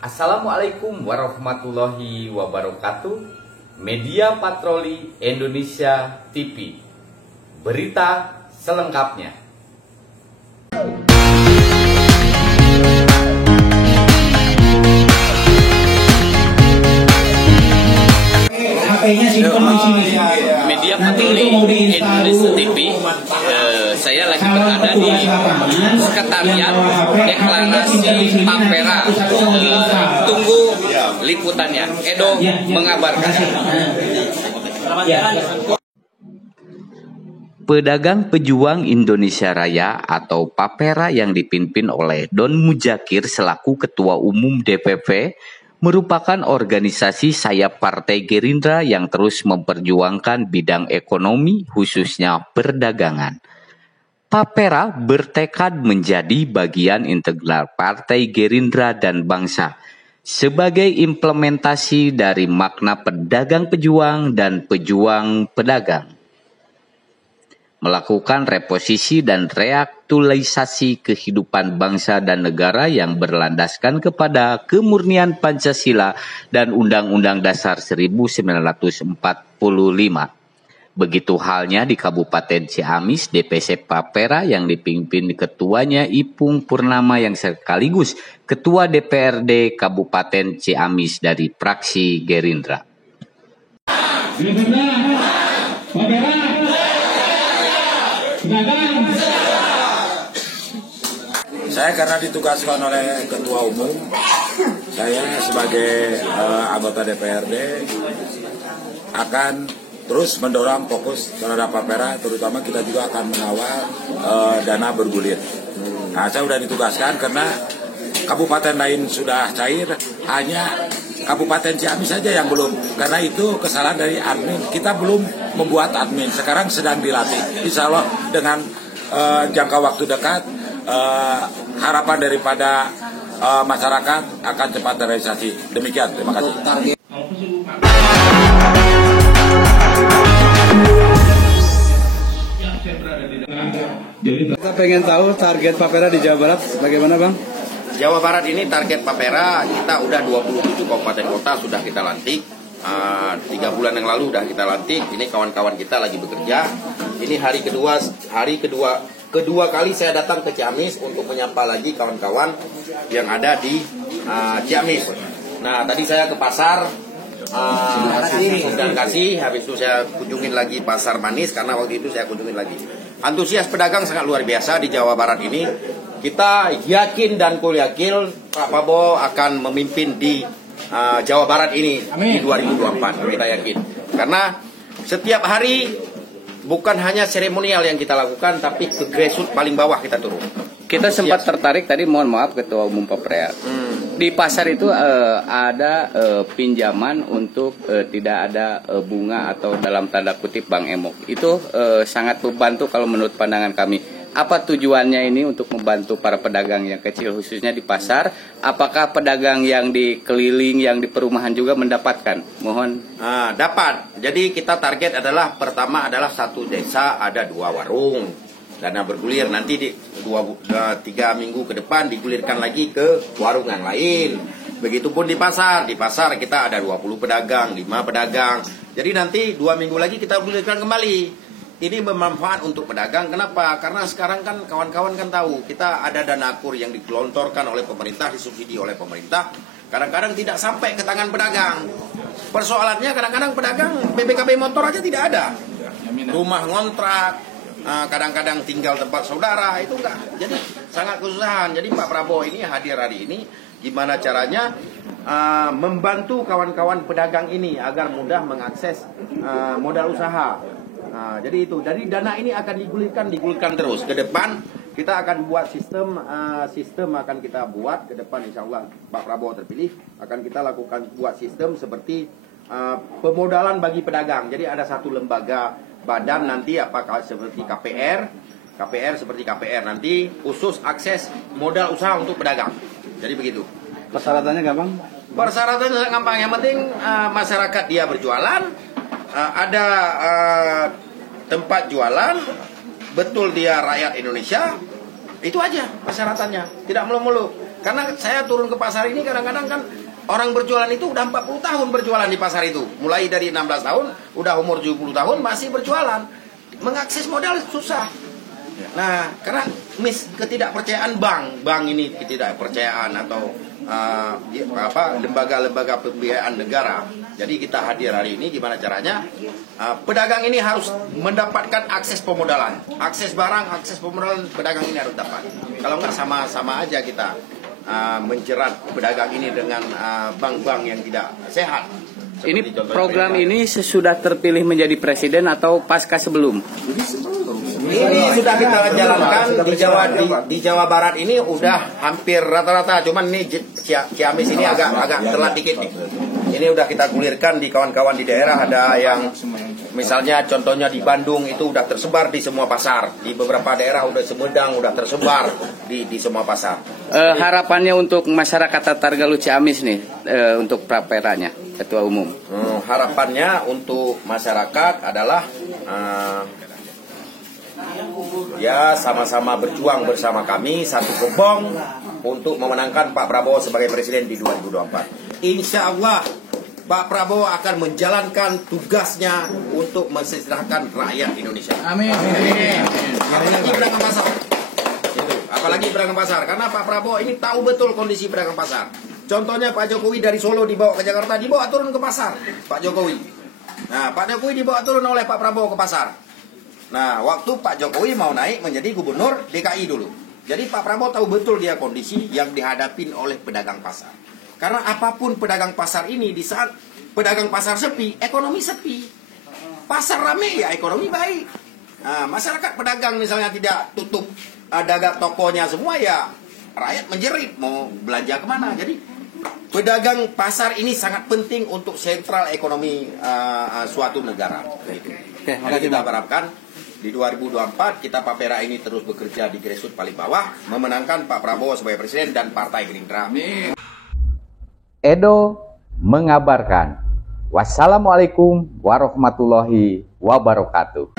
Assalamualaikum warahmatullahi wabarakatuh. Media Patroli Indonesia TV. Berita selengkapnya. Media Patroli Indonesia TV. Saya lagi berada di sekretariat deklarasi Tapera. Tunggu liputannya. Edo mengabarkan. Pedagang Pejuang Indonesia Raya atau Papera yang dipimpin oleh Don Mujakir selaku Ketua Umum DPP merupakan organisasi sayap Partai Gerindra yang terus memperjuangkan bidang ekonomi khususnya perdagangan. Papera bertekad menjadi bagian integral Partai Gerindra dan bangsa sebagai implementasi dari makna pedagang pejuang dan pejuang pedagang. Melakukan reposisi dan reaktualisasi kehidupan bangsa dan negara yang berlandaskan kepada kemurnian Pancasila dan Undang-Undang Dasar 1945. Begitu halnya di Kabupaten Ciamis, DPC Papera yang dipimpin ketuanya Ipung Purnama yang sekaligus Ketua DPRD Kabupaten Ciamis dari fraksi Gerindra. Saya karena ditugaskan oleh Ketua Umum, saya sebagai anggota DPRD akan terus mendorong fokus terhadap Papera, terutama kita juga akan mengawal dana bergulir. Nah, saya sudah ditugaskan karena kabupaten lain sudah cair, hanya Kabupaten Ciamis saja yang belum. Karena itu kesalahan dari admin, kita belum membuat admin. Sekarang sedang dilatih. Insya Allah dengan jangka waktu dekat, harapan daripada masyarakat akan cepat terrealisasi. Demikian, terima kasih. Kita pengen tahu target Papera di Jawa Barat bagaimana, Bang? Jawa Barat ini target Papera kita udah 27 kabupaten kota sudah kita lantik. 3 bulan yang lalu udah kita lantik. Ini kawan-kawan kita lagi bekerja. Ini hari kedua kali saya datang ke Ciamis untuk menyapa lagi kawan-kawan yang ada di Ciamis. Nah, tadi saya ke pasar dan kasih, habis itu saya kunjungin lagi pasar Manis karena waktu itu saya kunjungin lagi. Antusias pedagang sangat luar biasa di Jawa Barat ini. Kita yakin dan yakin Pak Prabowo akan memimpin di Jawa Barat ini. Amin. Di 2024 kita yakin. Karena setiap hari bukan hanya seremonial yang kita lakukan, tapi ke grassroots paling bawah kita turun. Kita sempat tertarik tadi, mohon maaf Ketua Umum Papera. Di pasar itu ada pinjaman untuk tidak ada bunga atau dalam tanda kutip Bang Emok. Itu sangat membantu kalau menurut pandangan kami. Apa tujuannya ini untuk membantu para pedagang yang kecil khususnya di pasar? Apakah pedagang yang di keliling, yang di perumahan juga mendapatkan? Mohon. Dapat. Jadi kita target adalah pertama adalah satu desa ada 2 warung. Dana bergulir nanti di 3 minggu ke depan digulirkan lagi ke warung yang lain. Begitupun di pasar. Di pasar kita ada 20 pedagang, 5 pedagang. Jadi nanti 2 minggu lagi kita gulirkan kembali. Ini bermanfaat untuk pedagang. Kenapa? Karena sekarang kan kawan-kawan kan tahu kita ada dana kur yang digelontorkan oleh pemerintah, disubsidi oleh pemerintah. Kadang-kadang tidak sampai ke tangan pedagang. Persoalannya kadang-kadang pedagang BPKB motor aja tidak ada. Rumah ngontrak, kadang-kadang tinggal tempat saudara, itu enggak. Jadi sangat kesusahan. Jadi Pak Prabowo ini hadir hari ini, gimana caranya membantu kawan-kawan pedagang ini agar mudah mengakses modal usaha. Jadi itu, dari dana ini akan digulirkan terus ke depan. Kita akan buat sistem akan kita buat ke depan, insya Allah Pak Prabowo terpilih akan kita lakukan buat sistem seperti pemodalan bagi pedagang. Jadi ada satu lembaga badan nanti apakah seperti KPR seperti KPR nanti khusus akses modal usaha untuk pedagang. Jadi begitu. Persyaratannya gampang? Persyaratannya gampang. Yang penting masyarakat dia berjualan, ada tempat jualan, betul dia rakyat Indonesia, itu aja persyaratannya. Tidak mulu-mulu. Karena saya turun ke pasar ini kadang-kadang kan orang berjualan itu udah 40 tahun berjualan di pasar itu. Mulai dari 16 tahun, udah umur 70 tahun masih berjualan. Mengakses modal susah. Nah, karena ketidakpercayaan bank ini ketidakpercayaan atau lembaga-lembaga pembiayaan negara. Jadi kita hadir hari ini gimana caranya? Pedagang ini harus mendapatkan akses pemodalan, akses barang, akses pemodalan pedagang ini harus dapat. Kalau nggak sama-sama aja kita menjerat pedagang ini dengan bank-bank yang tidak sehat. Ini program ini sesudah terpilih menjadi presiden atau pasca sebelum? Ini sudah kita jalankan di Jawa Barat ini udah hampir rata-rata, cuman ini Ciamis ini agak telat dikit nih. Ini udah kita gulirkan di kawan-kawan di daerah, ada yang misalnya contohnya di Bandung itu udah tersebar di semua pasar, di beberapa daerah udah Sumedang udah tersebar di semua pasar. Harapannya untuk masyarakat Targalu Ciamis nih untuk praperanya, Ketua Umum. Harapannya untuk masyarakat adalah ya sama-sama berjuang bersama kami satu gebong untuk memenangkan Pak Prabowo sebagai presiden di 2024. Insya Allah Pak Prabowo akan menjalankan tugasnya untuk mensejahterakan rakyat Indonesia. Amin. Apalagi pedagang pasar. Apalagi pedagang pasar, karena Pak Prabowo ini tahu betul kondisi pedagang pasar. Contohnya Pak Jokowi dari Solo dibawa ke Jakarta, dibawa turun ke pasar. Pak Jokowi. Nah, Pak Jokowi dibawa turun oleh Pak Prabowo ke pasar. Nah, waktu Pak Jokowi mau naik menjadi gubernur DKI dulu. Jadi Pak Prabowo tahu betul dia kondisi yang dihadapi oleh pedagang pasar. Karena apapun pedagang pasar ini, di saat pedagang pasar sepi, ekonomi sepi. Pasar rame ya ekonomi baik. Nah, masyarakat pedagang misalnya tidak tutup dagang tokonya semua ya rakyat menjerit mau belanja kemana. Jadi pedagang pasar ini sangat penting untuk sentral ekonomi suatu negara. Gitu. Jadi kita harapkan di 2024 kita Papera ini terus bekerja di grassroots paling bawah, memenangkan Pak Prabowo sebagai presiden dan Partai Gerindra. Edo mengabarkan. Wassalamualaikum warahmatullahi wabarakatuh.